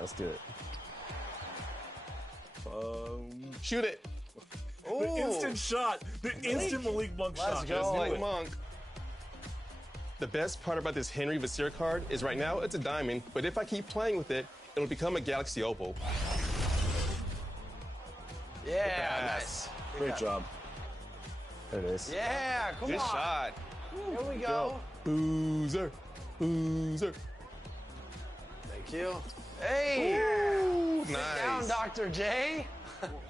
right, let's do it. Shoot it. The instant shot. The instant Malik Monk shot. Let's go. Malik Monk. The best part about this Henry Vasseur card is right now it's a diamond, but if I keep playing with it, it'll become a Galaxy Opal. Yeah, nice. Great job. There it is. Yeah, come on. Good shot. Here we go. Boozer. Boozer. Thank you. Hey. Ooh, Sit nice. down, Dr. J.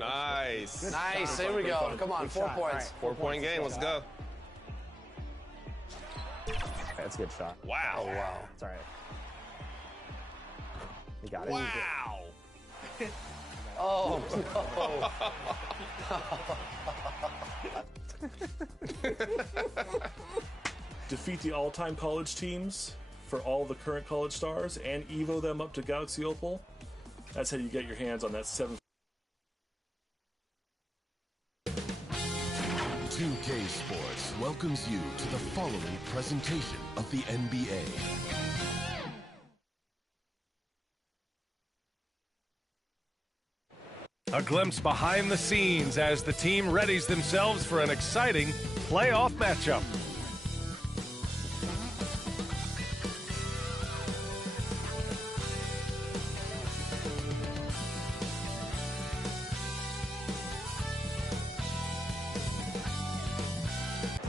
Nice. Nice. Here we go. Come on, 4 points. 4-point game. Let's go. That's a good shot. Wow. Oh, wow. It's all right. You got it. Wow. Oh, no. Defeat the all-time college teams for all the current college stars and evo them up to Galaxy Opal. That's how you get your hands on that 7. 2K Sports welcomes you to the following presentation of the NBA. A glimpse behind the scenes as the team readies themselves for an exciting playoff matchup.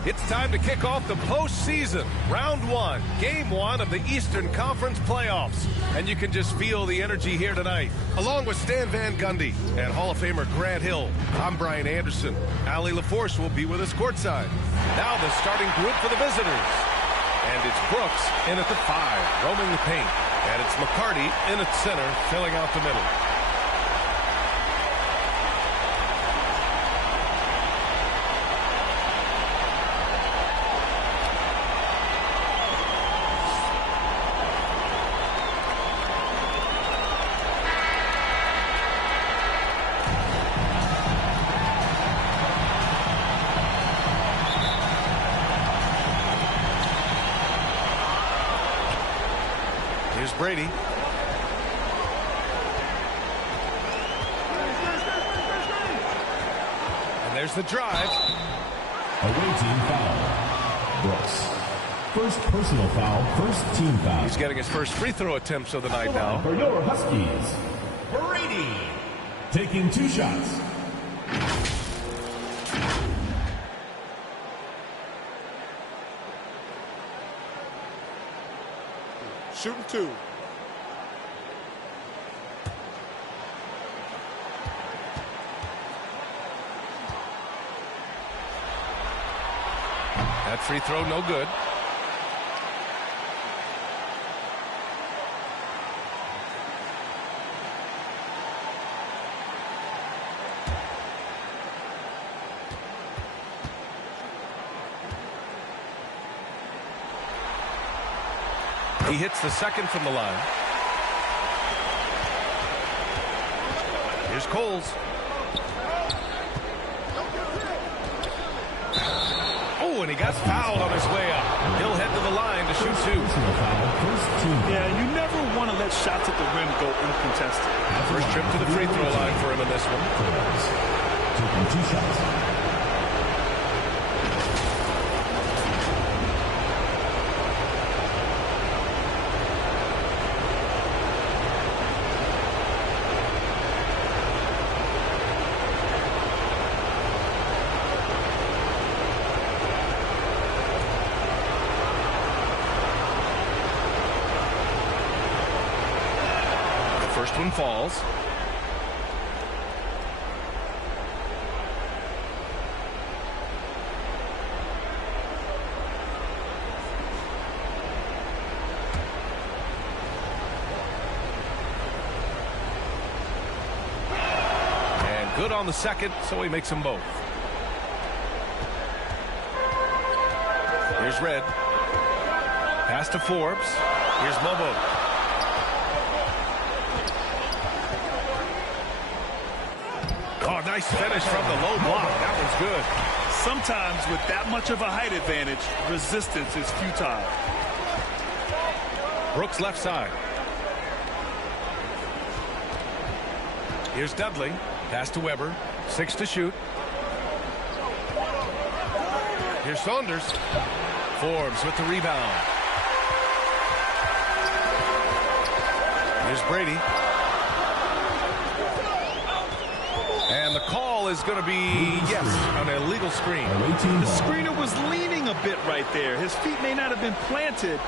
It's time to kick off the postseason, round 1, game 1 of the Eastern Conference playoffs. And you can just feel the energy here tonight. Along with Stan Van Gundy and Hall of Famer Grant Hill, I'm Brian Anderson. Allie LaForce will be with us courtside. Now the starting group for the visitors. And it's Brooks in at the 5, roaming the paint. And it's McCarty in at center, filling out the middle. Here's Brady. And there's the drive. Away team foul. Brooks. First personal foul, first team foul. He's getting his first free throw attempts of the night now. For your Huskies, Brady. Taking 2 shots. Shooting 2. That free throw no good. He hits the second from the line. Here's Coles. Oh, and he got fouled on his way up. He'll head to the line to shoot 2. Yeah, you never want to let shots at the rim go uncontested. First trip to the free throw line for him in this one. Taking 2 shots. First one falls. And good on the second, so he makes them both. Here's Red. Pass to Forbes. Here's Mobo. Oh, nice finish from the low block. That was good. Sometimes with that much of a height advantage, resistance is futile. Brooks left side. Here's Dudley. Pass to Weber. 6 to shoot. Here's Saunders. Forbes with the rebound. Here's Brady. And the call is going to be, yes, an illegal screen. The screener was leaning a bit right there. His feet may not have been planted.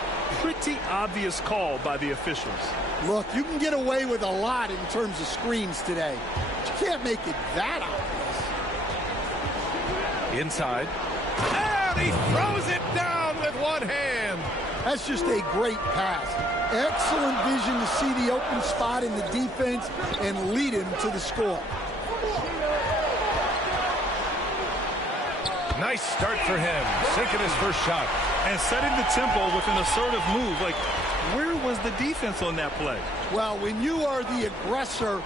Pretty obvious call by the officials. Look, you can get away with a lot in terms of screens today. But you can't make it that obvious. Inside. And he throws it down with one hand. That's just a great pass. Excellent vision to see the open spot in the defense and lead him to the score. Nice start for him, sinking his first shot. And setting the tempo with an assertive move. Like, where was the defense on that play? Well, when you are the aggressor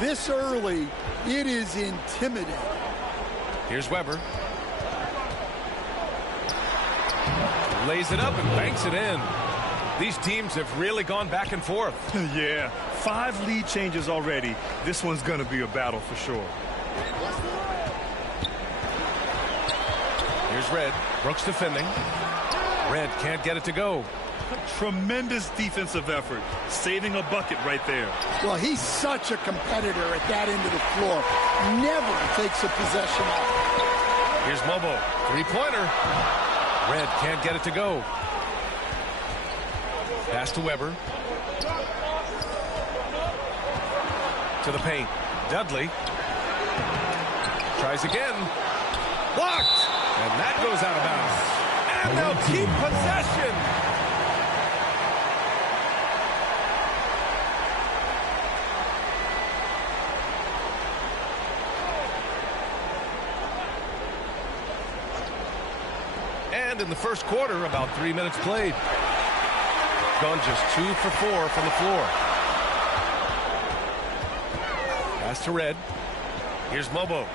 this early, it is intimidating. Here's Weber. Lays it up and banks it in. These teams have really gone back and forth. Yeah, 5 lead changes already. This one's going to be a battle for sure. Here's Red. Brooks defending. Red can't get it to go. Tremendous defensive effort. Saving a bucket right there. Well, he's such a competitor at that end of the floor. Never takes a possession off. Here's Mobo. 3-pointer. Red can't get it to go. Pass to Weber. To the paint. Dudley. Tries again. Blocked. And that goes out of bounds. And they'll keep possession. And in the first quarter, about 3 minutes played. Gone just 2 for 4 from the floor. Pass to Red. Here's Mobo.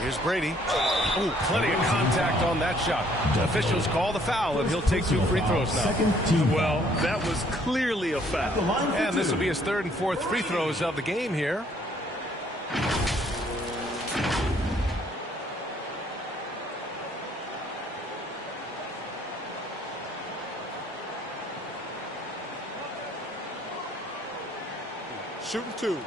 Here's Brady. Oh, plenty of contact on that shot. Officials call the foul, and he'll take 2 free throws now. Well, that was clearly a foul. And this will be his 3rd and 4th free throws of the game here. Shooting 2.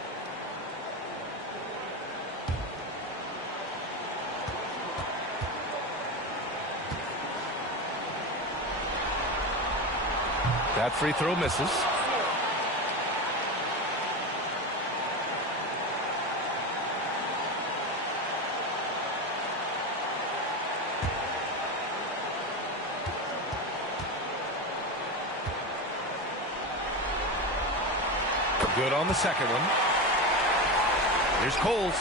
That free throw misses. Good on the second one. Here's Coles.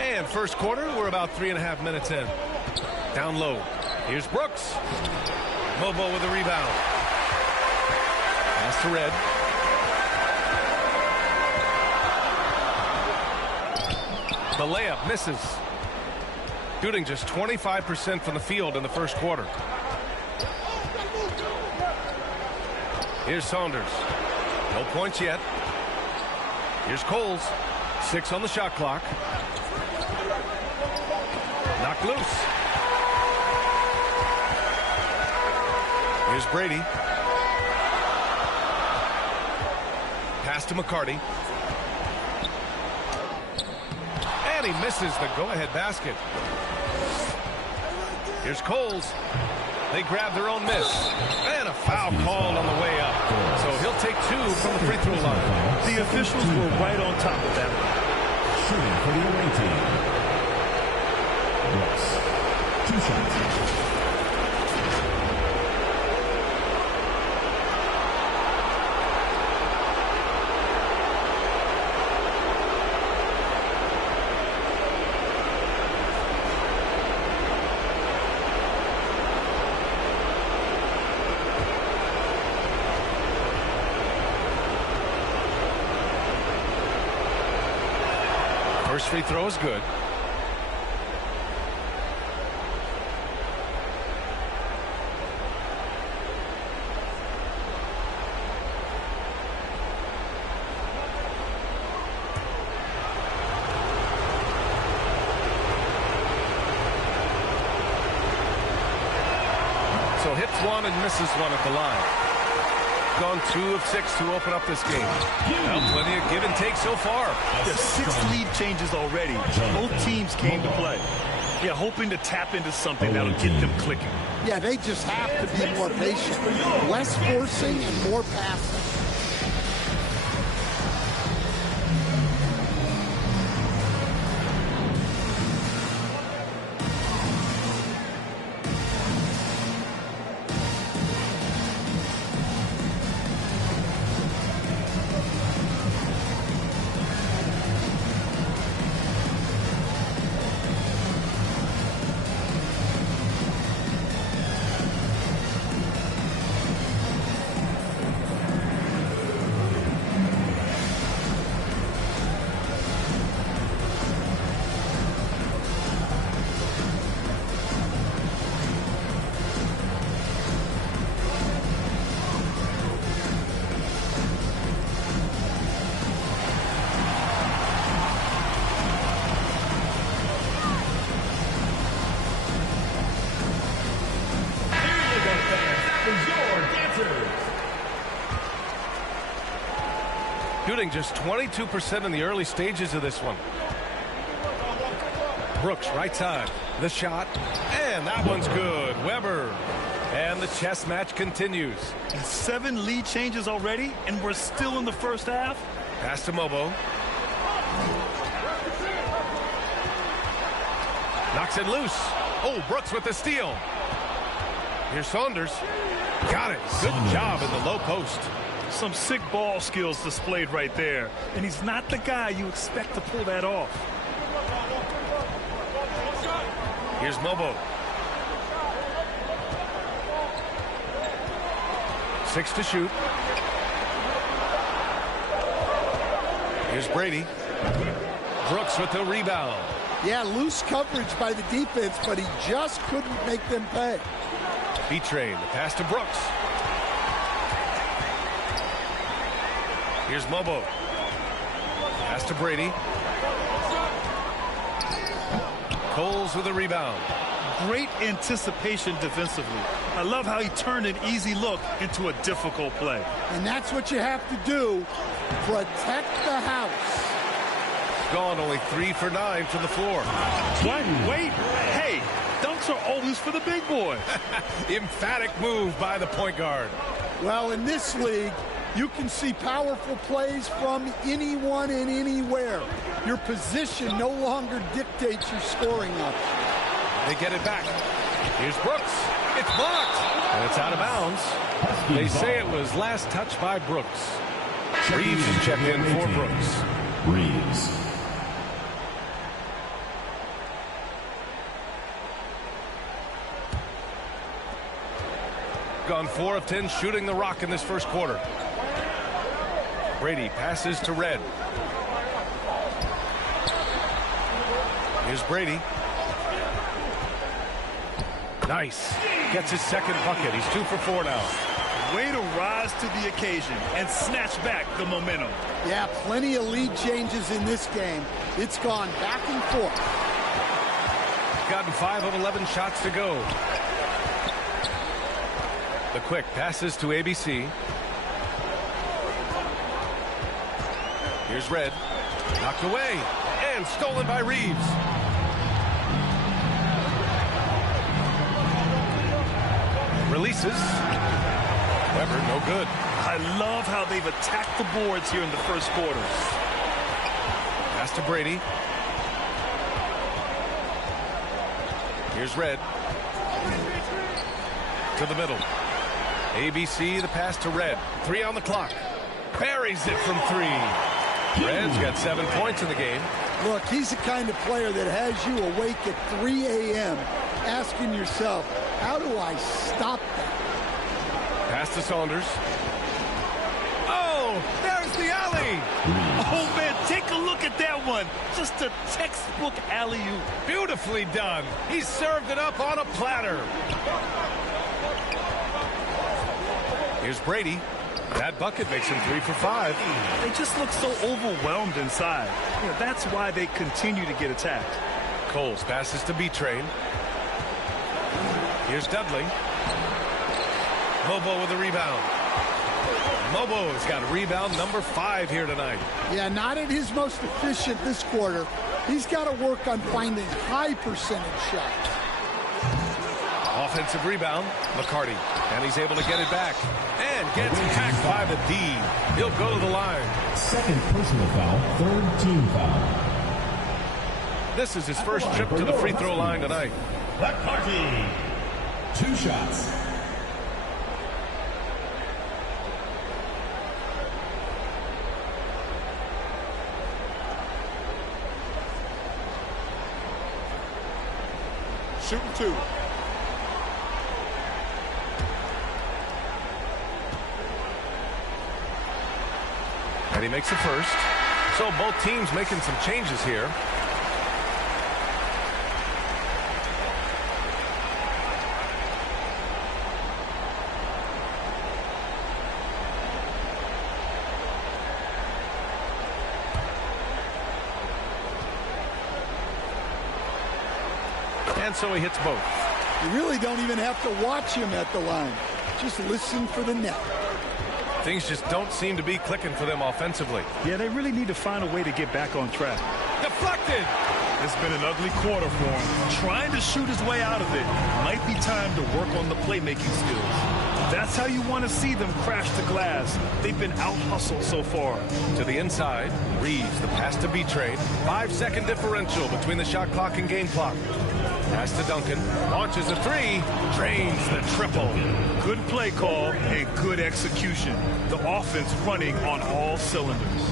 And first quarter, we're about 3.5 minutes in. Down low. Here's Brooks. Mobo with a rebound. Pass to Red. The layup misses. Shooting just 25% from the field in the first quarter. Here's Saunders. No points yet. Here's Coles. 6 on the shot clock. Knocked loose. Here's Brady. Pass to McCarty. And he misses the go-ahead basket. Here's Coles. They grab their own miss. And a foul called on the way up. So he'll take 2 from the free throw line. The officials were right on top of that one. Shooting for the away team. Brooks. 2 shots. First free throw is good. So hits one and misses one at the line. Gone 2 of 6 to open up this game. Well, plenty of give and take so far. There's 6 lead changes already. Both teams came to play. Yeah, hoping to tap into something that'll get them clicking. Yeah, they just have to be more patient. Less forcing and more passing. Shooting just 22% in the early stages of this one. Brooks, right side. The shot. And that one's good. Weber. And the chess match continues. 7 lead changes already, and we're still in the first half. Pass to Mobo. Knocks it loose. Oh, Brooks with the steal. Here's Saunders. Got it. Good job in the low post. Some sick ball skills displayed right there. And he's not the guy you expect to pull that off. Here's Mobo. 6 to shoot. Here's Brady. Brooks with the rebound. Yeah, loose coverage by the defense, but he just couldn't make them pay. B-Train, the pass to Brooks. Here's Mobo. Pass to Brady. Coles with a rebound. Great anticipation defensively. I love how he turned an easy look into a difficult play. And that's what you have to do. Protect the house. Gone only 3 for 9 from the floor. What? Wait. Hey, dunks are always for the big boy. Emphatic move by the point guard. Well, in this league, you can see powerful plays from anyone and anywhere. Your position no longer dictates your scoring up. They get it back. Here's Brooks. It's blocked. And it's out of bounds. They say it was last touched by Brooks. Reeves is checked in for Brooks. Reeves. Gone 4 of 10 shooting the rock in this first quarter. Brady passes to Red. Here's Brady. Nice. Gets his second bucket. He's 2 for 4 now. Way to rise to the occasion and snatch back the momentum. Yeah, plenty of lead changes in this game. It's gone back and forth. Gotten 5 of 11 shots to go. The quick passes to ABC. Here's Red. Knocked away. And stolen by Reeves. Releases. Weber, no good. I love how they've attacked the boards here in the first quarter. Pass to Brady. Here's Red. To the middle. ABC, the pass to Red. 3 on the clock. Buries it from 3. Red's got 7 points in the game. Look, he's the kind of player that has you awake at 3 a.m. asking yourself, how do I stop that? Pass to Saunders. Oh, there's the alley. Oh, man, take a look at that one. Just a textbook alley-oop. Beautifully done. He served it up on a platter. Here's Brady. That bucket makes him 3 for 5. They just look so overwhelmed inside. You know, that's why they continue to get attacked. Coles passes to B-Train. Here's Dudley. Mobo with the rebound. Mobo's got rebound number 5 here tonight. Yeah, not at his most efficient this quarter. He's got to work on finding high percentage shots. Offensive rebound, McCarty. And he's able to get it back. And gets hacked by the D. He'll go to the line. Second personal foul, third team foul. This is his first trip to the free throw line tonight. McCarty. 2 shots. Shooting 2. And he makes the first. So both teams making some changes here. And so he hits both. You really don't even have to watch him at the line. Just listen for the net. Things just don't seem to be clicking for them offensively. Yeah, they really need to find a way to get back on track. Deflected! It's been an ugly quarter for him. Trying to shoot his way out of it. Might be time to work on the playmaking skills. That's how you want to see them crash the glass. They've been out-hustled so far. To the inside, Reeves, the pass to B-Trade. 5-second differential between the shot clock and game clock. Pass to Duncan, launches a 3, drains the triple. Good play call and good execution. The offense running on all cylinders.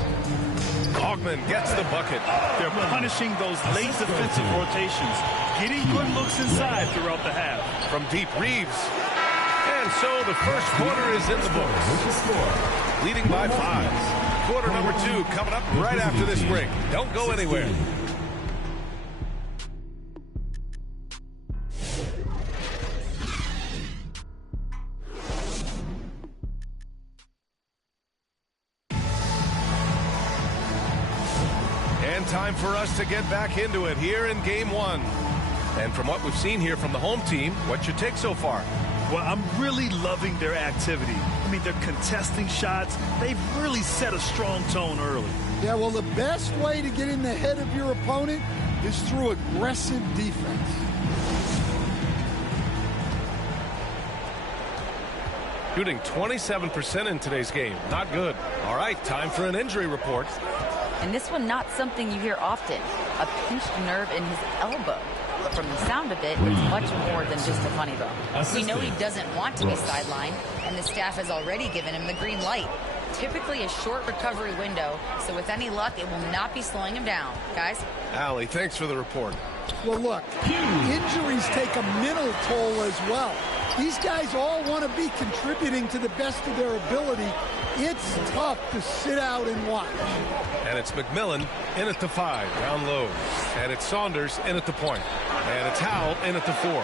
Hogman gets the bucket. They're punishing those late defensive rotations, getting good looks inside throughout the half. From deep, Reeves. And so the first quarter is in the books. Leading by 5. Quarter number 2 coming up right after this break. Don't go anywhere. Time for us to get back into it here in game 1. And from what we've seen here from the home team, what's your take so far? Well, I'm really loving their activity. I mean, they're contesting shots. They've really set a strong tone early. Yeah, well, the best way to get in the head of your opponent is through aggressive defense. Shooting 27% in today's game. Not good. All right, time for an injury report. And this one, not something you hear often. A pinched nerve in his elbow. But from the sound of it, it's much more than just a funny bone. We know he doesn't want to be sidelined, and the staff has already given him the green light. Typically a short recovery window, so with any luck, it will not be slowing him down. Guys? Allie, thanks for the report. Well, look, injuries take a mental toll as well. These guys all want to be contributing to the best of their ability. It's tough to sit out and watch. And it's McMillan in at the 5, down low. And it's Saunders in at the point. And it's Howell in at the 4.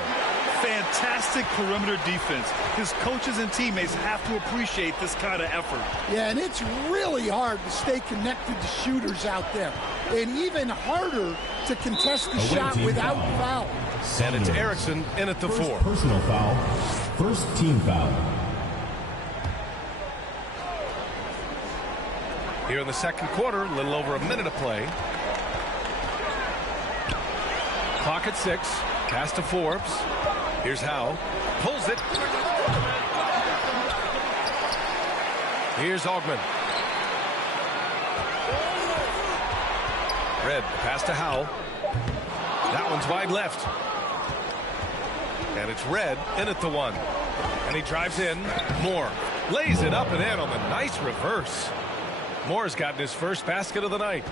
Fantastic perimeter defense. His coaches and teammates have to appreciate this kind of effort. Yeah, and it's really hard to stay connected to shooters out there. And even harder to contest the shot without foul. And it's Erickson in at the 4. Personal foul. First team foul. Here in the second quarter, a little over a minute of play. Clock at 6. Pass to Forbes. Here's Howe. Pulls it. Here's Augman. Red, pass to Howe. That one's wide left. And it's Red in at the 1. And he drives in. Moore lays it up and in on the nice reverse. Moore's gotten his first basket of the night.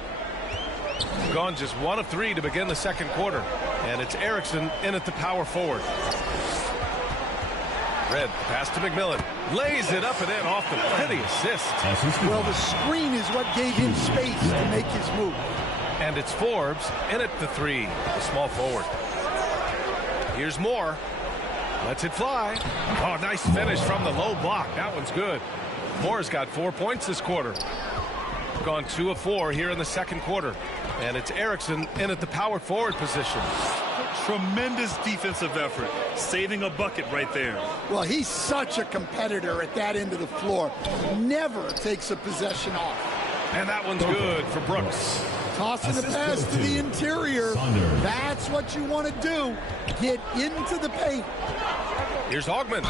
Gone just 1 of 3 to begin the second quarter. And it's Erickson in at the power forward. Red, pass to McMillan. Lays it up and in off the pretty assist. Well, the screen is what gave him space to make his move. And it's Forbes in at the 3, the small forward. Here's Moore. Lets it fly. Oh, nice finish from the low block. That one's good. Moore's got 4 points this quarter. Gone 2 of 4 here in the second quarter. And it's Erickson in at the power forward position. Tremendous defensive effort, saving a bucket right there. Well, he's such a competitor at that end of the floor. Never takes a possession off. And that one's good for Brooks. Tossing the pass to the interior. That's what you want to do. Get into the paint. Here's Hogman.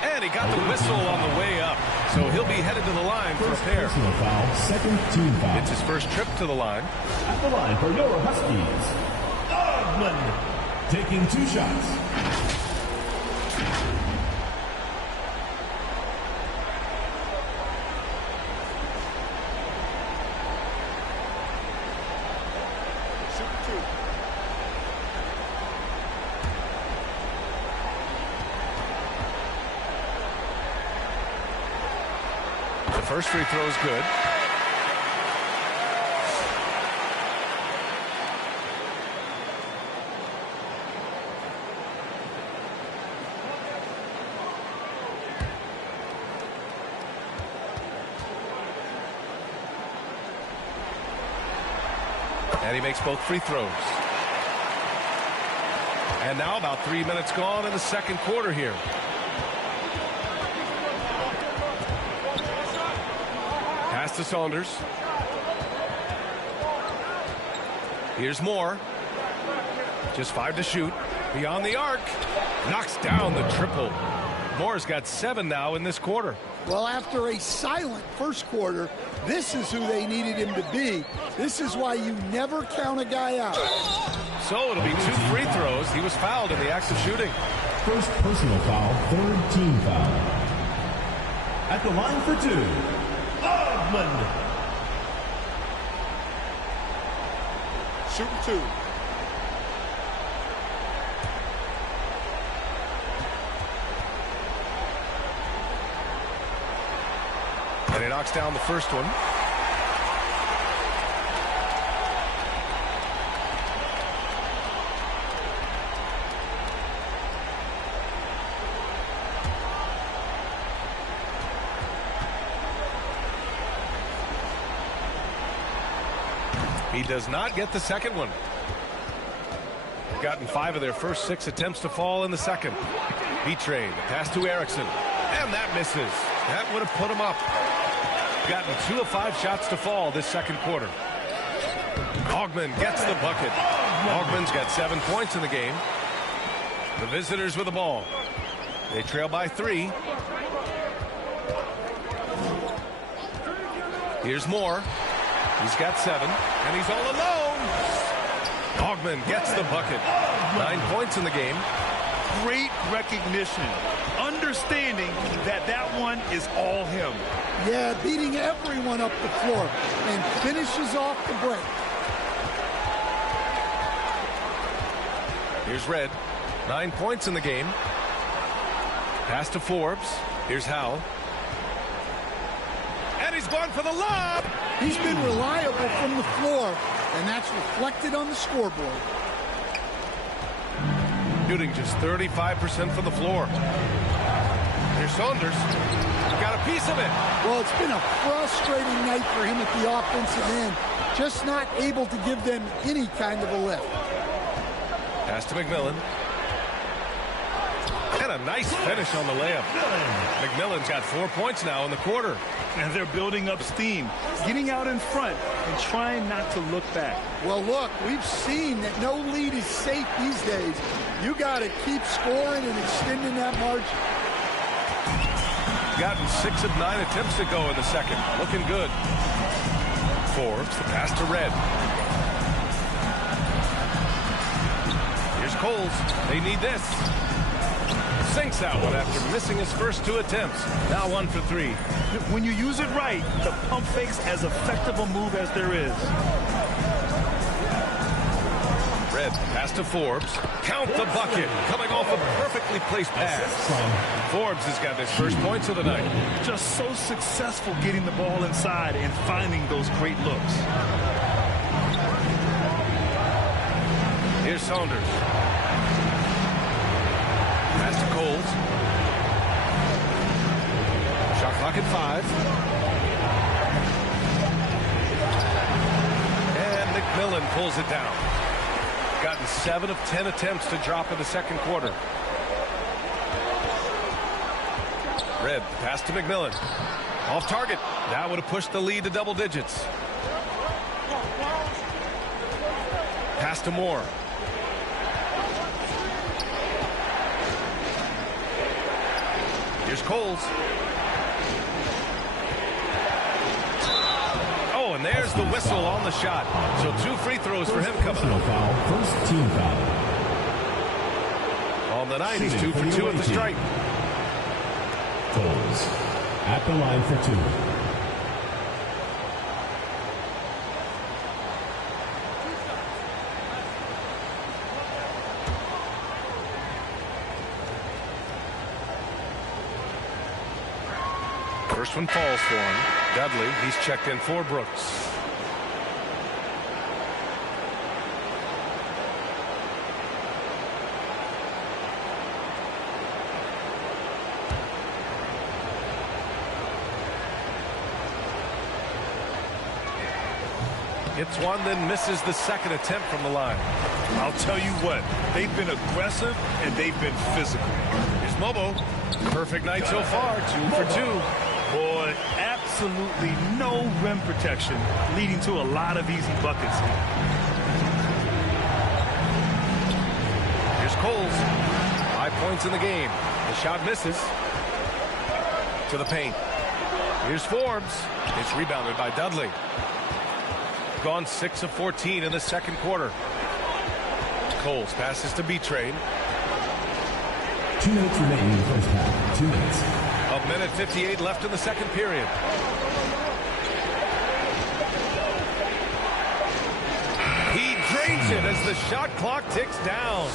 And he got the whistle on the way up. So he'll be headed to the line for a pair. Personal foul, second team foul. It's his first trip to the line. At the line for your Huskies, Hogman, taking 2 shots. First free throw is good. And he makes both free throws. And now about 3 minutes gone in the second quarter here. Pass to Saunders. Here's Moore. Just 5 to shoot. Beyond the arc. Knocks down the triple. Moore's got 7 now in this quarter. Well, after a silent first quarter, this is who they needed him to be. This is why you never count a guy out. So it'll be 2 free throws. He was fouled in the act of shooting. First personal foul, third team foul. At the line for 2, Hogman. Shooting 2. And he knocks down the first one. He does not get the second one. They've gotten 5 of their first 6 attempts to fall in the second. B-Train, pass to Erickson. And that misses. That would have put him up. Gotten 2 of 5 shots to fall this second quarter. Hogman gets the bucket. Hogman's got 7 points in the game. The visitors with the ball. They trail by 3. Here's Moore. He's got 7, and he's all alone. Hogman gets the bucket. 9 points in the game. Great recognition. Understanding that that one is all him. Yeah, beating everyone up the floor and finishes off the break. Here's Red. 9 points in the game. Pass to Forbes. Here's Howell. And he's gone for the lob. He's been reliable from the floor, and that's reflected on the scoreboard. Shooting just 35% from the floor. Here's Saunders. Got a piece of it. Well, it's been a frustrating night for him at the offensive end. Just not able to give them any kind of a lift. Pass to McMillan. And a nice finish on the layup. McMillan's got 4 points now in the quarter. And they're building up steam, getting out in front and trying not to look back. Well, look, we've seen that no lead is safe these days. You got to keep scoring and extending that margin. Gotten 6 of 9 attempts to go in the second. Looking good. Forbes, the pass to Red. Here's Coles. They need this. Sinks that one after missing his first 2 attempts. Now 1 for 3. When you use it right, the pump fake's as effective a move as there is. Red, pass to Forbes. Count the bucket. Coming off a perfectly placed pass. Forbes has got his first points of the night. Just so successful getting the ball inside and finding those great looks. Here's Saunders. Pass to Coles. Shot clock at 5. And McMillan pulls it down. Gotten 7 of 10 attempts to drop in the second quarter. Red pass to McMillan. Off target. That would have pushed the lead to double digits. Pass to Moore. Here's Coles. Oh, and there's the whistle on the shot. So 2 free throws for him coming up. Foul, first team foul. On the night, he's 2 for 2 at the stripe. Coles at the line for 2. First one falls for him. Dudley, he's checked in for Brooks. Hits one, then misses the second attempt from the line. I'll tell you what, they've been aggressive and they've been physical. Here's Mobo. Perfect night so far, 2 for 2. Boy, absolutely no rim protection, leading to a lot of easy buckets here. Here's Coles. 5 points in the game. The shot misses. To the paint. Here's Forbes. It's rebounded by Dudley. Gone 6 of 14 in the second quarter. Coles passes to B-Train. 2 minutes remaining in the first half. 2 minutes. A minute 58 left in the second period. He drains it as the shot clock ticks down.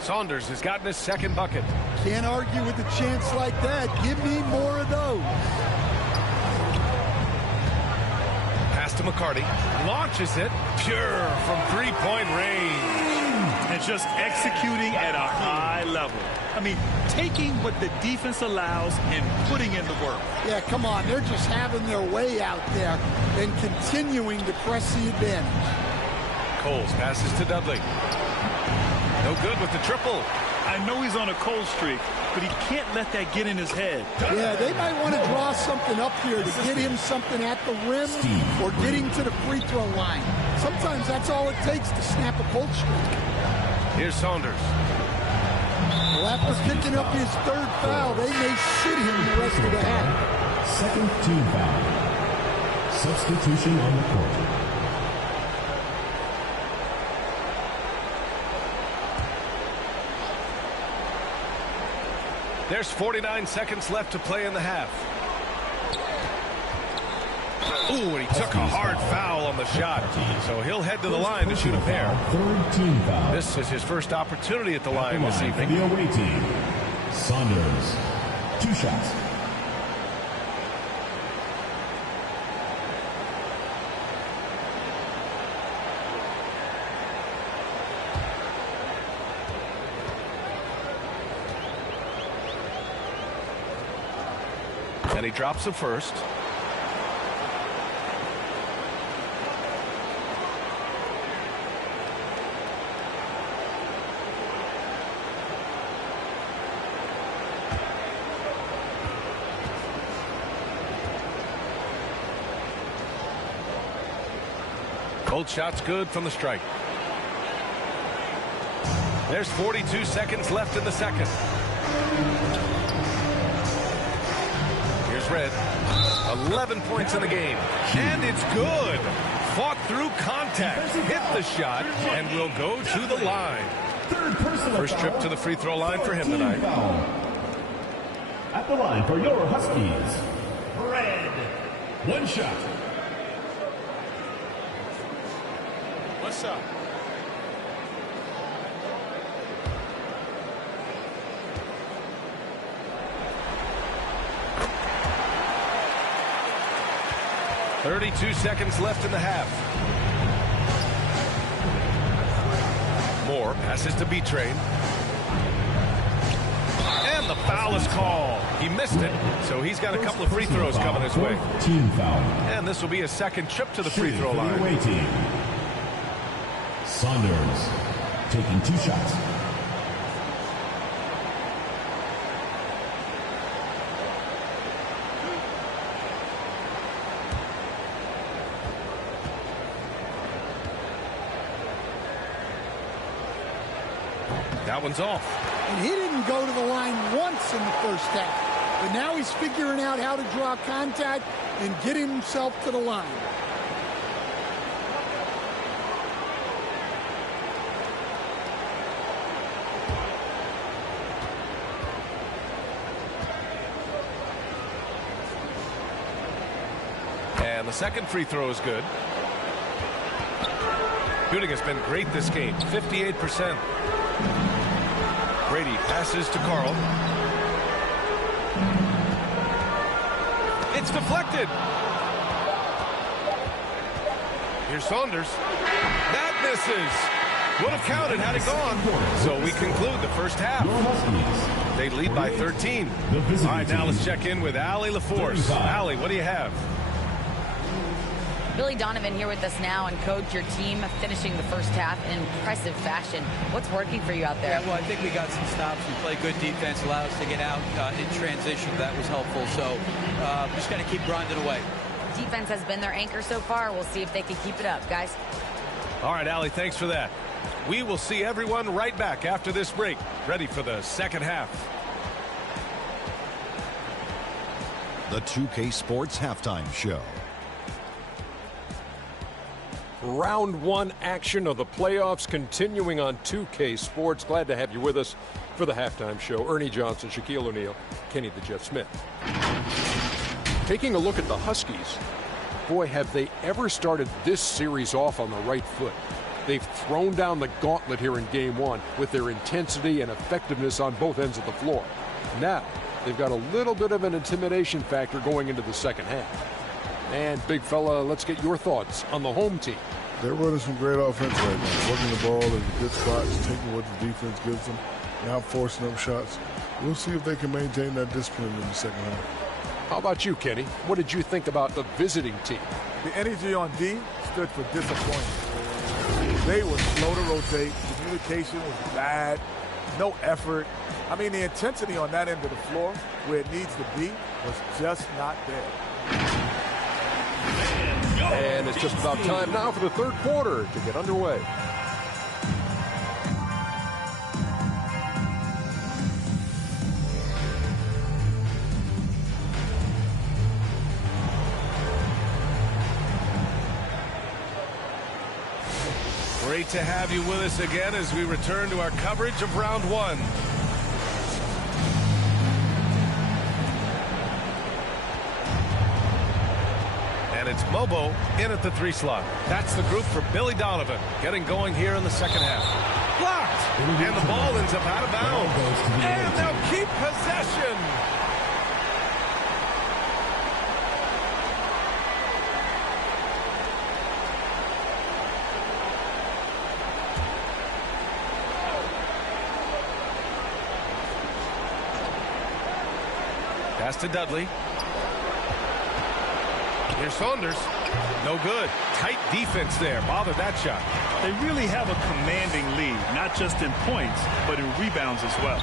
Saunders has gotten his second bucket. Can't argue with a chance like that. Give me more of those. Pass to McCarty. Launches it. Pure from three-point range. And just executing at a high level. I mean, taking what the defense allows and putting in the work. Yeah, come on. They're just having their way out there and continuing to press the advantage. Coles passes to Dudley. No good with the triple. I know he's on a cold streak, but he can't let that get in his head. Yeah, they might want to draw something up here to get him something at the rim or getting to the free throw line. Sometimes that's all it takes to snap a cold streak. Here's Saunders. Well, after picking up his third foul, they may sit him the rest of the half. Second team foul. Substitution on the court. There's 49 seconds left to play in the half. Ooh, and he took a hard foul on the shot. So he'll head to the line to shoot a pair. Third team foul. This is his first opportunity at the line this evening. The away team. Saunders. 2 shots. And he drops the first. Cold shot's good from the strike. There's 42 seconds left in the second. Here's Red. 11 points in the game. And it's good. Fought through contact. Hit the shot and will go to the line. First trip to the free throw line for him tonight. At the line for your Huskies. Red. 1 shot. What's up? .32 seconds left in the half. Moore passes to B-Train. And the foul is called. He missed it, so he's got a couple of free throws coming his way. Team foul. And this will be a second trip to the free throw line. Away team. Saunders. taking 2 shots. That one's off. And he didn't go to the line once in the first half. But now he's figuring out how to draw contact and get himself to the line. And the second free throw is good. Shooting has been great this game, 58%. Brady passes to Carl. It's deflected. Here's Saunders. That misses. Would have counted had it gone. So we conclude the first half. They lead by 13. All right, now let's check in with Allie LaForce. Allie, what do you have? Billy Donovan here with us now, and coach, your team finishing the first half in impressive fashion. What's working for you out there? Yeah, well, I think we got some stops. We played good defense, allowed us to get out in transition. That was helpful. So just got to keep grinding away. Defense has been their anchor so far. We'll see if they can keep it up, guys. All right, Allie, thanks for that. We will see everyone right back after this break, ready for the second half. The 2K Sports Halftime Show. Round 1 action of the playoffs continuing on 2K Sports. Glad to have you with us for the halftime show. Ernie Johnson, Shaquille O'Neal, Kenny the Jet Smith. Taking a look at the Huskies, boy, have they ever started this series off on the right foot. They've thrown down the gauntlet here in Game 1 with their intensity and effectiveness on both ends of the floor. Now, they've got a little bit of an intimidation factor going into the second half. And, big fella, let's get your thoughts on the home team. They're running some great offense right now. Working the ball in good spots, taking what the defense gives them, now forcing up shots. We'll see if they can maintain that discipline in the second half. How about you, Kenny? What did you think about the visiting team? The energy on D stood for disappointment. They were slow to rotate. Communication was bad. No effort. I mean, the intensity on that end of the floor, where it needs to be, was just not there. And it's just about time now for the third quarter to get underway. Great to have you with us again as we return to our coverage of round 1. And it's Mobo in at the 3 slot. That's the group for Billy Donovan getting going here in the second half. Blocked! And the ball ends up out of bounds. And they'll keep possession. Pass to Dudley. Here's Saunders. No good. Tight defense there. Bothered that shot. They really have a commanding lead, not just in points, but in rebounds as well.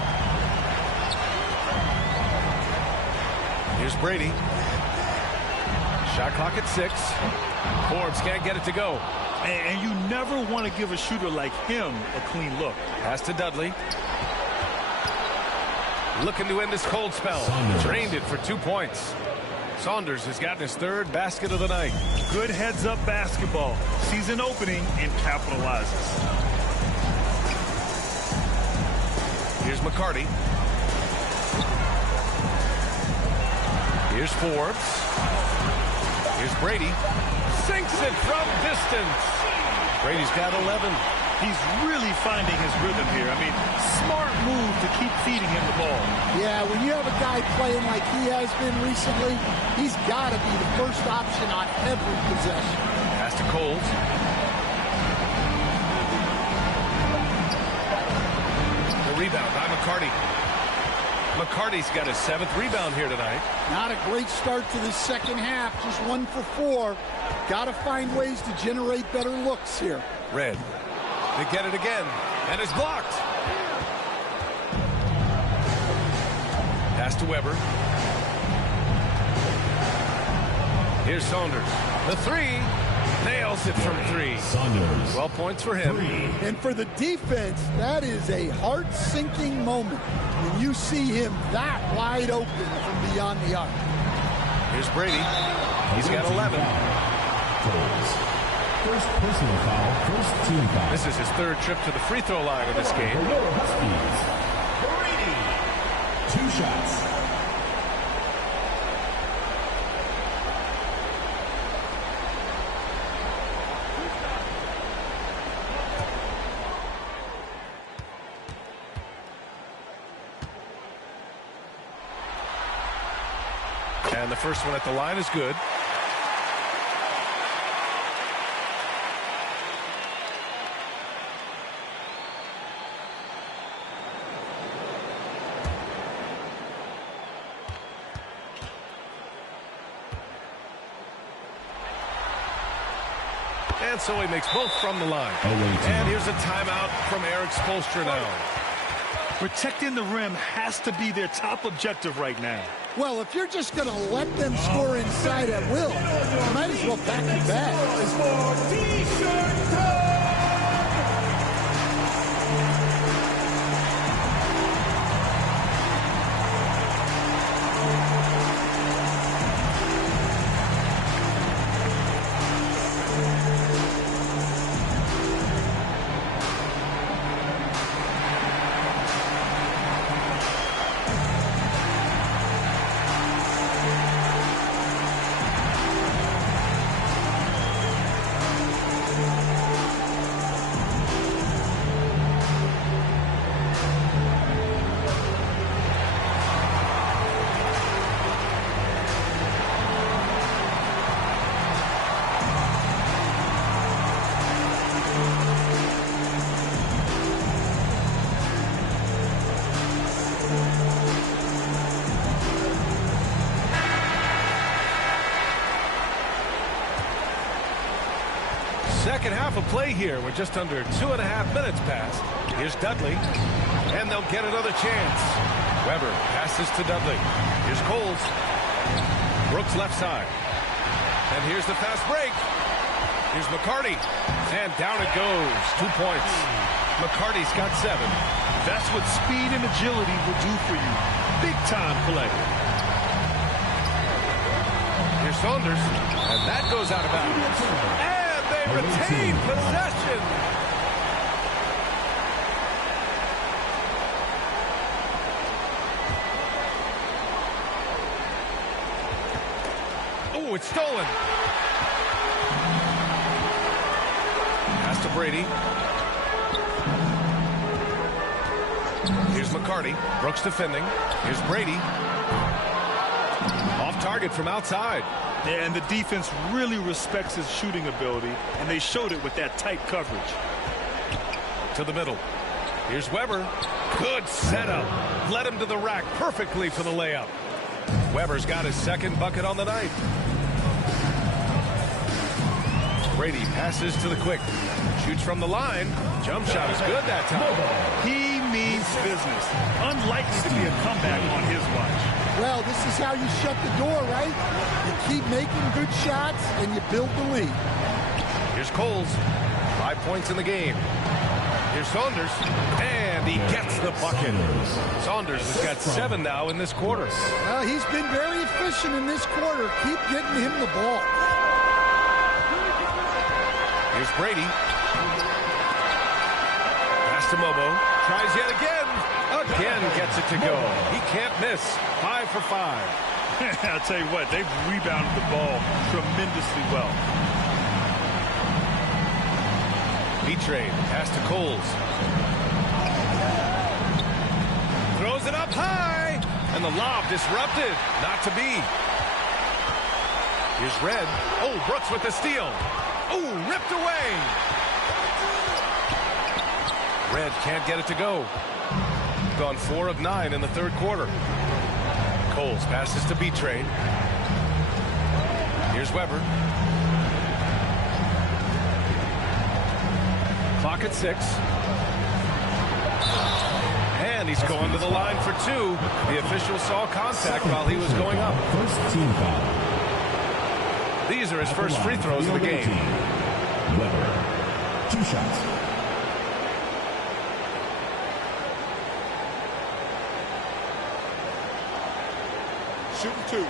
Here's Brady. Shot clock at 6. Forbes can't get it to go. And you never want to give a shooter like him a clean look. Pass to Dudley. Looking to end this cold spell. Drained it for 2 points. Saunders has gotten his 3rd basket of the night. Good heads-up basketball. Sees an opening and capitalizes. Here's McCarty. Here's Forbes. Here's Brady. Sinks it from distance. Brady's got 11. He's really finding his rhythm here. I mean, smart move to keep feeding him the ball. Yeah, when you have a guy playing like he has been recently, he's got to be the first option on every possession. Pass to Coles. The rebound by McCarty. McCarty's got his 7th rebound here tonight. Not a great start to the second half, just 1 for 4. Got to find ways to generate better looks here. Red. They get it again. And is blocked. Pass to Weber. Here's Saunders. The three. Nails it from three. Saunders. 12 points for him. And for the defense, that is a heart-sinking moment when you see him that wide open from beyond the arc. Here's Brady. He's got 11. First personal foul, first team foul. This is his third trip to the free throw line in this game. Huskies. Brady. 2 shots. And the first one at the line is good. And so he makes both from the line. And here's a timeout from Eric Spoelstra now. Protecting the rim has to be their top objective right now. Well, if you're just going to let them score inside at will, you might as well pack your bags. Second half of play here. We're just under 2.5 minutes past. Here's Dudley. And they'll get another chance. Weber passes to Dudley. Here's Coles. Brooks left side. And here's the fast break. Here's McCarty. And down it goes. 2 points. McCarty's got 7. That's what speed and agility will do for you. Big time play. Here's Saunders. And that goes out of bounds. And they retain possession. Oh, it's stolen. Pass to Brady. Here's McCarty. Brooks defending. Here's Brady. Off target from outside. Yeah, and the defense really respects his shooting ability, and they showed it with that tight coverage. To the middle. Here's Weber. Good setup. Led him to the rack perfectly for the layup. Weber's got his second bucket on the night. Brady passes to the quick. Shoots from the line. Jump shot is good that time. He means business. Unlikely to be a comeback on his watch. Well, this is how you shut the door, right? You keep making good shots and you build the lead. Here's Coles. 5 points in the game. Here's Saunders. And he gets the bucket. Saunders has got 7 now in this quarter. Well, he's been very efficient in this quarter. Keep getting him the ball. Here's Brady. Pass to Mobo. Tries yet again. Again gets it to go. He can't miss. 5 for 5. I'll tell you what, they've rebounded the ball tremendously well. B-Train. Pass to Coles. Throws it up high. And the lob disrupted. Not to be. Here's Red. Oh, Brooks with the steal. Oh, ripped away. Red can't get it to go. Gone 4 of 9 in the third quarter. Coles passes to B-Train. Here's Weber. Clock at 6. And he's going to the line for two. The official saw contact while he was going up. First team foul. These are his first free throws of the game. Weber, 2 shots. Shooting 2.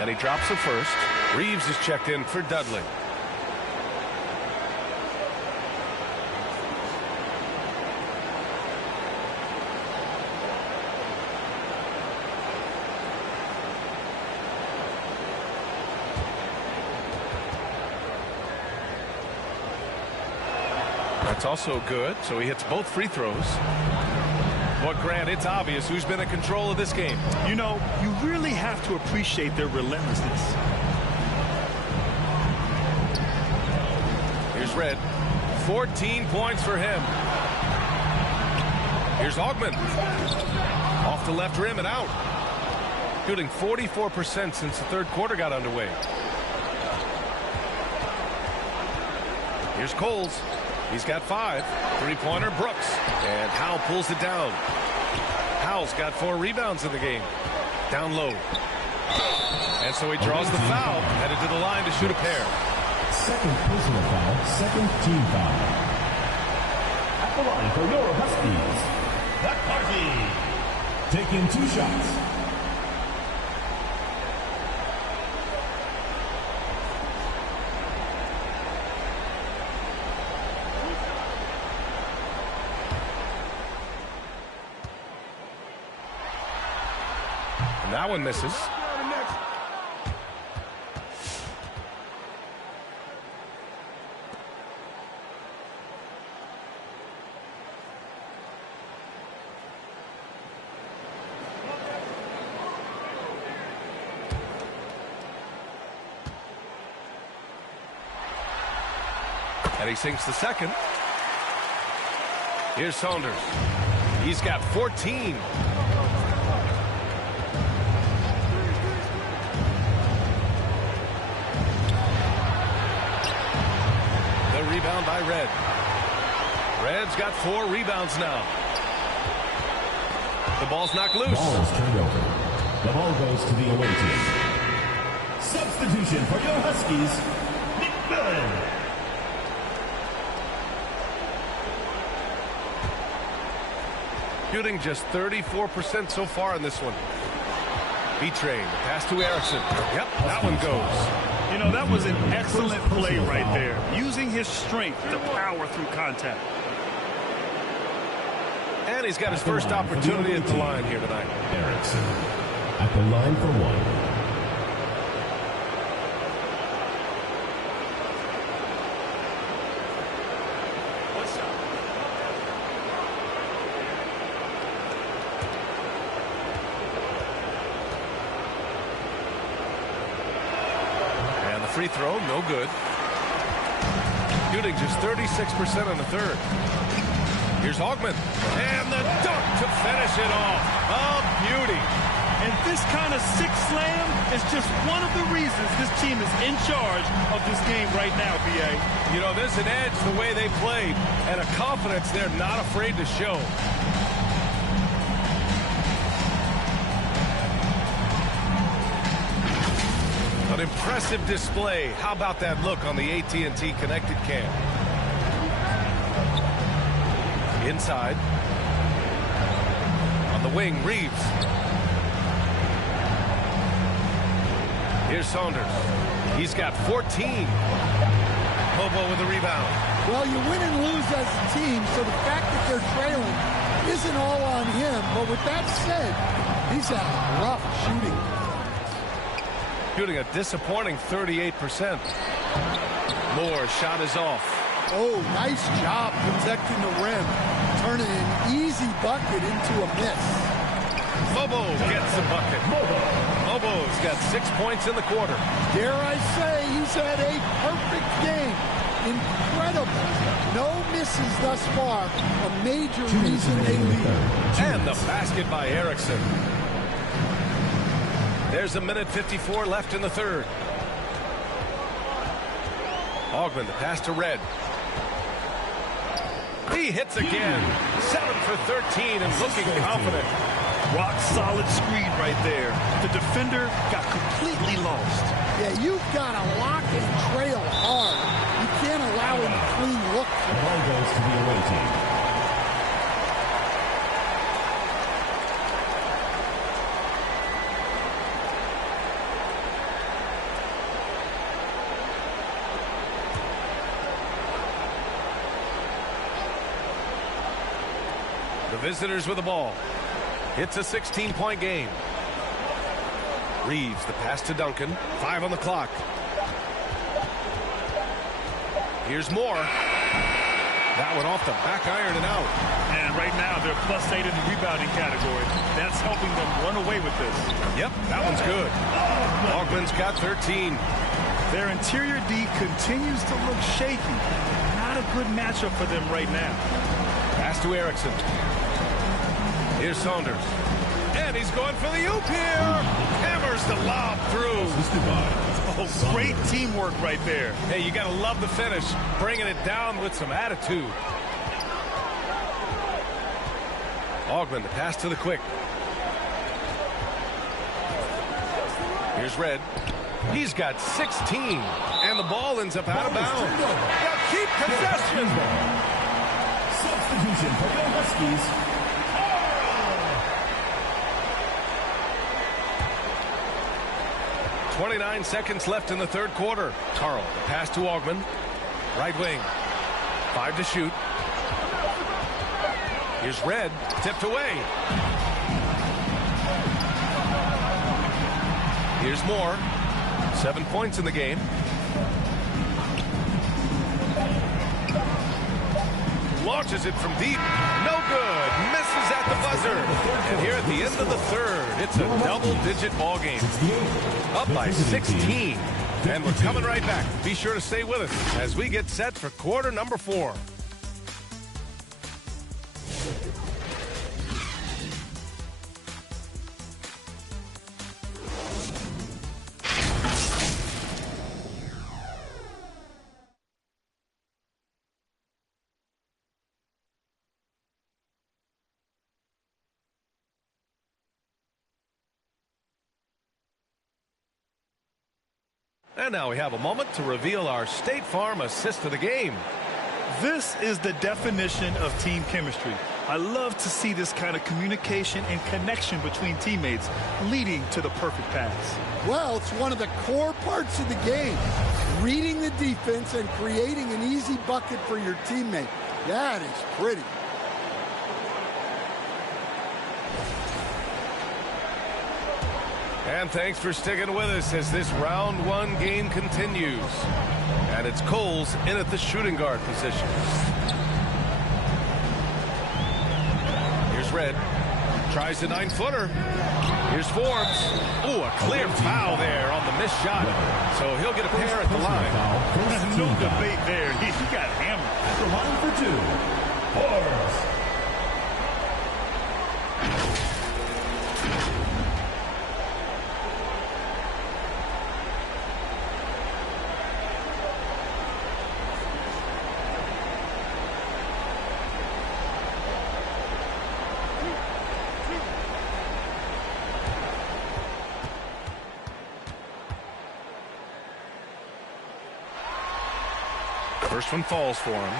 And he drops the first. Reeves is checked in for Dudley. That's also good, so he hits both free throws. But Grant, it's obvious who's been in control of this game. You know, you really have to appreciate their relentlessness. Here's Red. 14 points for him. Here's Augment. Off the left rim and out. Shooting 44% since the third quarter got underway. Here's Coles. He's got 5. Three-pointer, Brooks. And Howell pulls it down. Howell's got 4 rebounds in the game. Down low. And so he draws the foul. Headed to the line to shoot a pair. Second personal foul, second team foul. At the line for your Huskies, that party. Taking 2 shots. That one misses. And he sinks the second. Here's Saunders. He's got 14. Rebound by Red. Red's got 4 rebounds now. The ball's knocked loose. Ball is turned over. The ball goes to the away team. Substitution for your Huskies, McMillan. Shooting just 34% so far in this one. B-Train, pass to Erickson. Yep, that one goes. You know, that was an excellent play right there. Using his strength to power through contact. And he's got his first opportunity at the line here tonight. Erickson at the line for 1. Free throw, no good. Shooting just 36% in the third. Here's Augment. And the dunk to finish it off. A beauty. And this kind of sick slam is just one of the reasons this team is in charge of this game right now, B.A. You know, there's an edge the way they played and a confidence they're not afraid to show. An impressive display. How about that look on the AT&T connected cam? Inside. On the wing, Reeves. Here's Saunders. He's got 14. Bobo with a rebound. Well, you win and lose as a team, so the fact that they're trailing isn't all on him. But with that said, he's had rough shooting. Shooting a disappointing 38%. Moore's shot is off. Oh, nice job protecting the rim. Turning an easy bucket into a miss. Bobo gets the bucket. Bobo's got 6 points in the quarter. Dare I say, he's had a perfect game. Incredible. No misses thus far. A major reason they lead. And the basket by Erickson. There's a minute 54 left in the third. Augman, the pass to Red. He hits again. 7 for 13 and looking confident. Rock solid screen right there. The defender got completely lost. Yeah, you've got to lock and trail hard. You can't allow him to clean look. The ball goes to the away team. The visitors with the ball. It's a 16-point game. Reeves, the pass to Duncan. 5 on the clock. Here's Moore. That one off the back iron and out. And right now they're +8 in the rebounding category. That's helping them run away with this. Yep, that one's good. Augman's got 13. Their interior D continues to look shaky. Not a good matchup for them right now. Pass to Erickson. Here's Saunders. And he's going for the oop here. Hammers the lob through. Oh, great teamwork right there. Hey, you got to love the finish. Bringing it down with some attitude. Augman, the pass to the quick. Here's Red. He's got 16. And the ball ends up out of bounds. Now keep possession. Substitution for the Huskies. 29 seconds left in the third quarter. Carl, the pass to Augman. Right wing. 5 to shoot. Here's Red. Tipped away. Here's Moore. 7 points in the game. Launches it from deep. No good. Misses at the buzzer. And here at the end of the third, it's a double-digit ball game. Up by 16. And we're coming right back. Be sure to stay with us as we get set for quarter number 4. And now we have a moment to reveal our State Farm assist of the game. This is the definition of team chemistry. I love to see this kind of communication and connection between teammates leading to the perfect pass. Well, it's one of the core parts of the game. Reading the defense and creating an easy bucket for your teammate. That is pretty. And thanks for sticking with us as this round 1 game continues. And it's Coles in at the shooting guard position. Here's Red. Tries the 9-footer. Here's Forbes. Ooh, a clear foul there on the missed shot. So he'll get a pair at the line. No debate there. He got hammered. At the line for 2, Forbes. First one falls for him.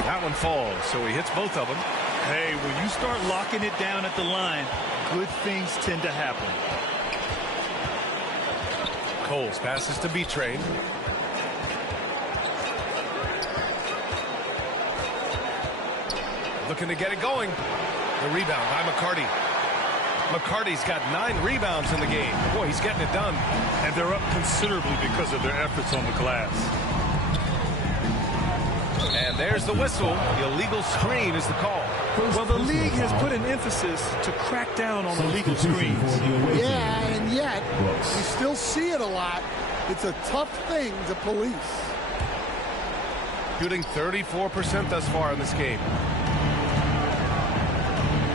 That one falls, so he hits both of them. Hey, when you start locking it down at the line, good things tend to happen. Coles passes to B-Train. Looking to get it going. The rebound by McCarty. McCarty's got 9 rebounds in the game. Boy, he's getting it done. And they're up considerably because of their efforts on the glass. And there's the whistle. Illegal screen is the call. Well, the league has put an emphasis to crack down on illegal screens. Yeah, and yet you still see it a lot. It's a tough thing to police. Shooting 34% thus far in this game.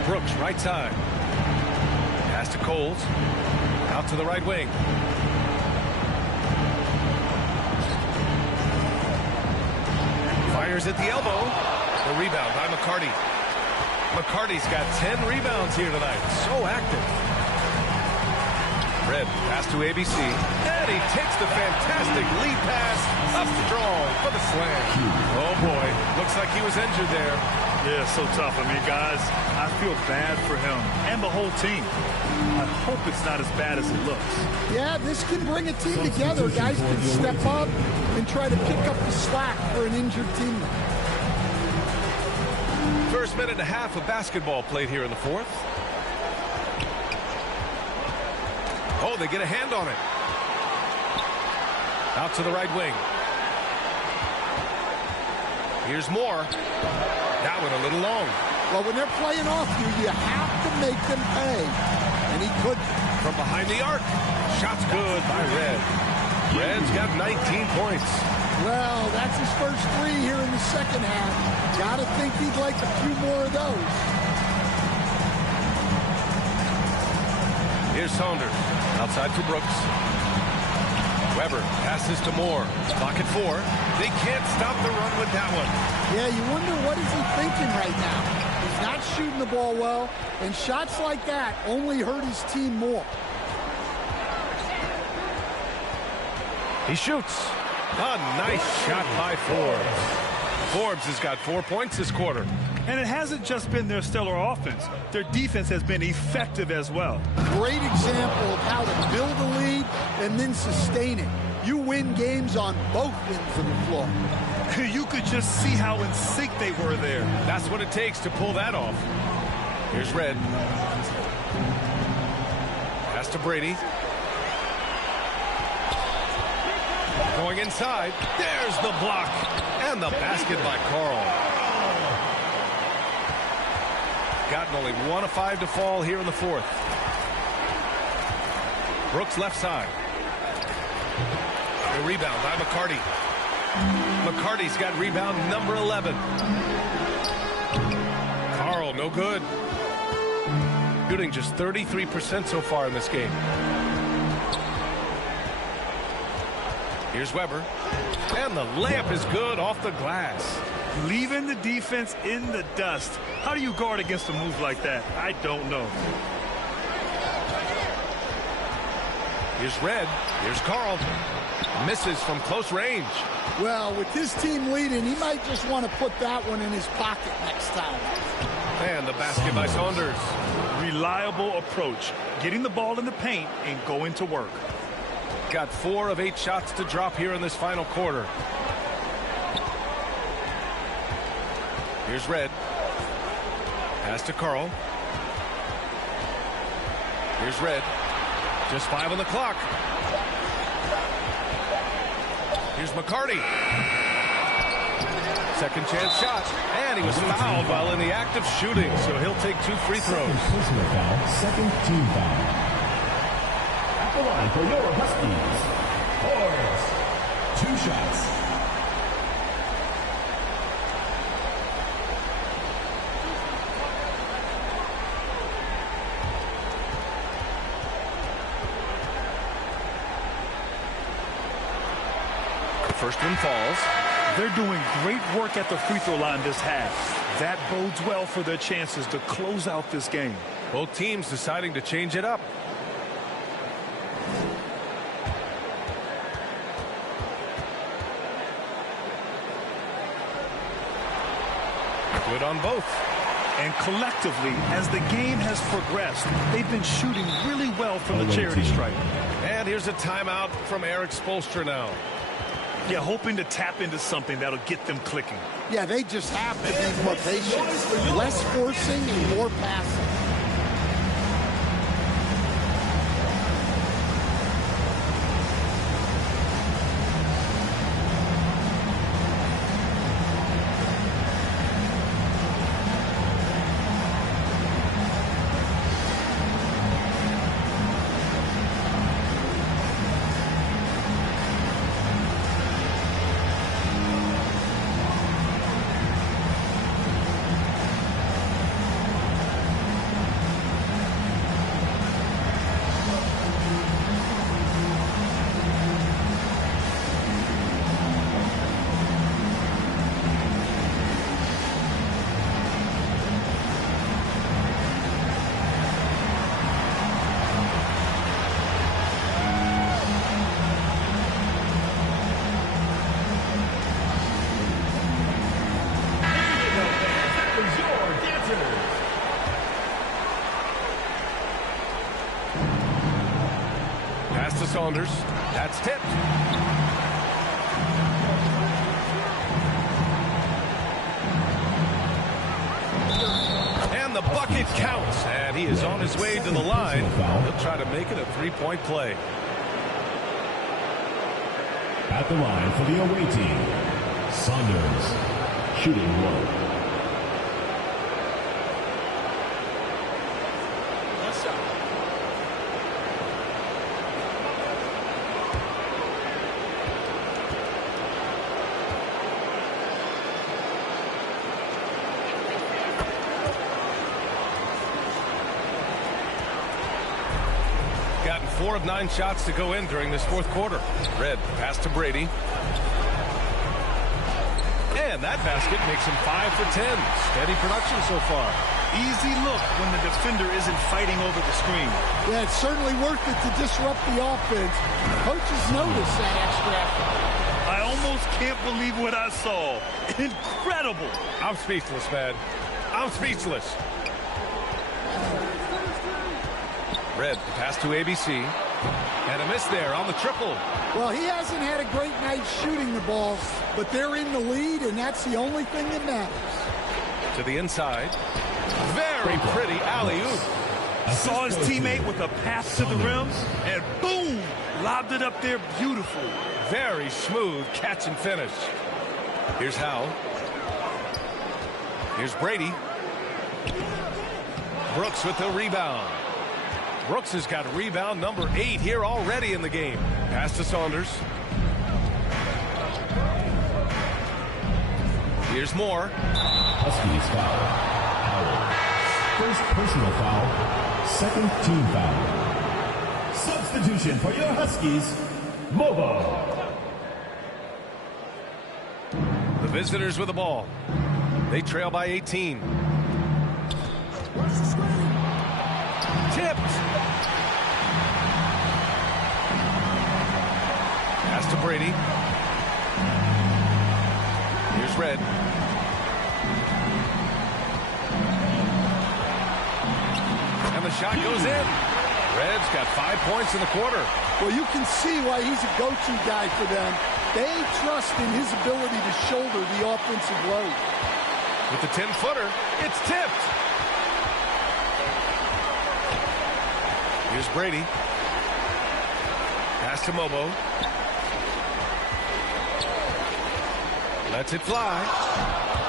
Brooks, right side. Pass to Coles. Out to the right wing. Fires at the elbow. The rebound by McCarty. McCarty's got 10 rebounds here tonight. So active. Red pass to ABC. And he takes the fantastic lead pass. Up strong for the slam. Oh boy. Looks like he was injured there. Yeah, so tough. I mean, guys, I feel bad for him and the whole team. I hope it's not as bad as it looks. Yeah, this can bring a team together. Guys can step up and try to pick up the slack for an injured teammate. First minute and a half of basketball played here in the fourth. Oh, they get a hand on it. Out to the right wing. Here's more. That one a little long. Well, when they're playing off you, you have to make them pay. And he could. From behind the arc. Shot's good by Red. Red's got 19 points. Well, that's his first three here in the second half. Gotta think he'd like a few more of those. Here's Saunders. Outside for Brooks. Weber passes to Moore. Clock at 4. They can't stop the run with that one. Yeah, you wonder what is he thinking right now. He's not shooting the ball well, and shots like that only hurt his team more. He shoots. A nice shot by Forbes. Forbes has got 4 points this quarter. And it hasn't just been their stellar offense. Their defense has been effective as well. Great example of how to build a lead and then sustain it. You win games on both ends of the floor. You could just see how in sync they were there. That's what it takes to pull that off. Here's Red. Pass to Brady. Going inside. There's the block. And the basket by Carl. Gotten only 1 of 5 to fall here in the fourth. Brooks left side. A rebound by McCarty. McCarty's got rebound number 11. Carl, no good. Shooting just 33% so far in this game. Here's Weber. And the layup is good off the glass. Leaving the defense in the dust. How do you guard against a move like that? I don't know. Here's Red. Here's Carl. Misses from close range. Well, with his team leading, he might just want to put that one in his pocket next time. And the basket by Saunders. Reliable approach. Getting the ball in the paint and going to work. Got 4 of 8 shots to drop here in this final quarter. Here's Red. Pass to Carl. Here's Red. Just 5 on the clock. Here's McCarty. Second chance shot. And he was fouled while in the act of shooting, so he'll take 2 free throws. Personal foul, second team foul. At the line for your Huskies. Forbes. 2 shots. First one falls. They're doing great work at the free throw line this half. That bodes well for their chances to close out this game. Both teams deciding to change it up. Good on both. And collectively, as the game has progressed, they've been shooting really well from the charity stripe. And here's a timeout from Eric Spoelstra now. Yeah, hoping to tap into something that'll get them clicking. Yeah, they just have to be more patient. Less forcing and more passing. Saunders. That's tipped. And the bucket counts, and he is on his way to the line. He'll try to make it a three-point play. At the line for the away team, Saunders, shooting one. Gotten 4 of 9 shots to go in during this fourth quarter. Red pass to Brady. And that basket makes him 5 for 10. Steady production so far. Easy look when the defender isn't fighting over the screen. Yeah, it's certainly worth it to disrupt the offense. Coaches notice that extra effort. I almost can't believe what I saw. Incredible. I'm speechless, man. I'm speechless. Red, the pass to ABC. And a miss there on the triple. Well, he hasn't had a great night shooting the ball, but they're in the lead, and that's the only thing that matters. To the inside. Very pretty alley-oop. Saw his teammate with a pass to the rim, and boom! Lobbed it up there beautiful. Very smooth catch and finish. Here's Howe. Here's Brady. Brooks with the rebound. Brooks has got rebound number 8 here already in the game. Pass to Saunders. Here's Moore. Huskies foul. Howard. First personal foul. Second team foul. Substitution for your Huskies, Mobo. The visitors with the ball. They trail by 18. Tipped. Pass to Brady. Here's Red. And the shot goes in. Red's got 5 points in the quarter. Well, you can see why he's a go-to guy for them. They trust in his ability to shoulder the offensive load. With the 10-footer, it's tipped. Here's Brady. Pass to Mobo. Lets it fly.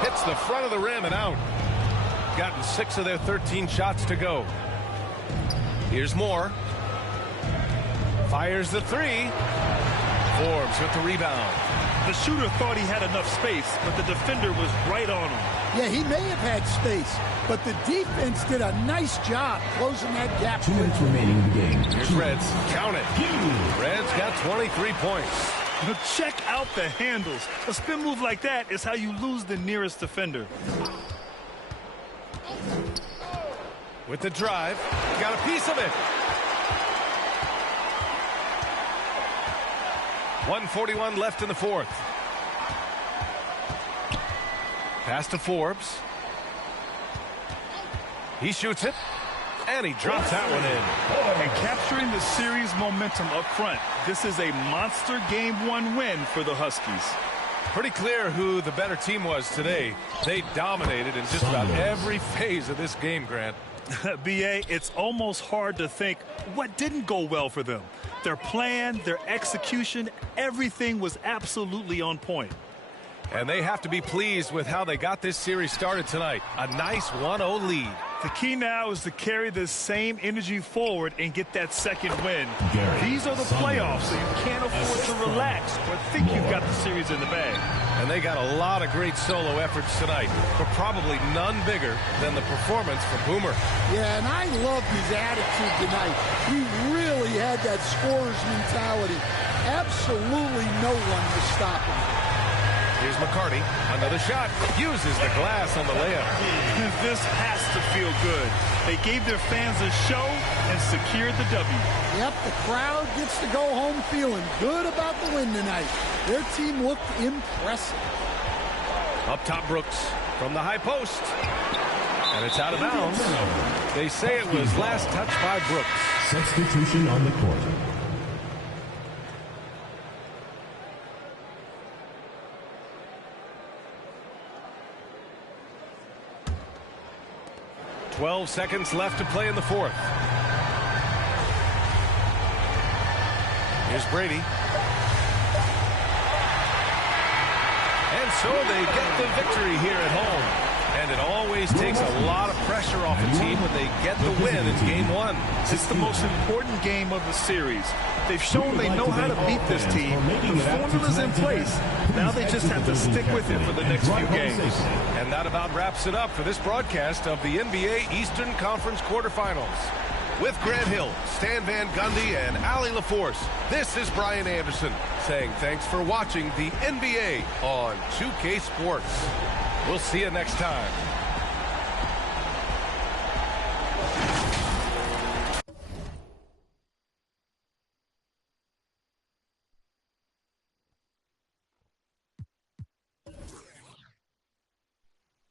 Hits the front of the rim and out. Gotten 6 of their 13 shots to go. Here's Moore. Fires the 3. Forbes with the rebound. The shooter thought he had enough space, but the defender was right on him. Yeah, he may have had space, but the defense did a nice job closing that gap. 2 minutes remaining in the game. Here's Reds. Count it. Reds got 23 points. Check out the handles. A spin move like that is how you lose the nearest defender. With the drive, got a piece of it. 1:41 left in the fourth. Pass to Forbes. He shoots it, and he drops that one in. And capturing the series momentum up front. This is a monster Game 1 win for the Huskies. Pretty clear who the better team was today. They dominated in just about every phase of this game, Grant. B.A., it's almost hard to think what didn't go well for them. Their plan, their execution, everything was absolutely on point. And they have to be pleased with how they got this series started tonight. A nice 1-0 lead. The key now is to carry this same energy forward and get that second win. These are the playoffs, so you can't afford to relax or think you've got the series in the bag. And they got a lot of great solo efforts tonight, but probably none bigger than the performance from Boomer. Yeah, and I love his attitude tonight. He really had that scorer's mentality. Absolutely no one was stopping him. Here's McCarty. Another shot. Uses the glass on the layup. This has to feel good. They gave their fans a show and secured the W. Yep, the crowd gets to go home feeling good about the win tonight. Their team looked impressive. Up top, Brooks from the high post. And it's out of bounds. They say it was last touched by Brooks. Substitution on the court. 12 seconds left to play in the fourth. Here's Brady. And so they get the victory here at home. And it always takes a lot of pressure off a team when they get the win in game one. It's the most important game of the series. They've shown they know how to beat this team. The formula's in place. Now they just have to stick with it for the next few games. And that about wraps it up for this broadcast of the NBA Eastern Conference quarterfinals. With Grant Hill, Stan Van Gundy, and Allie LaForce, this is Brian Anderson saying thanks for watching the NBA on 2K Sports. We'll see you next time.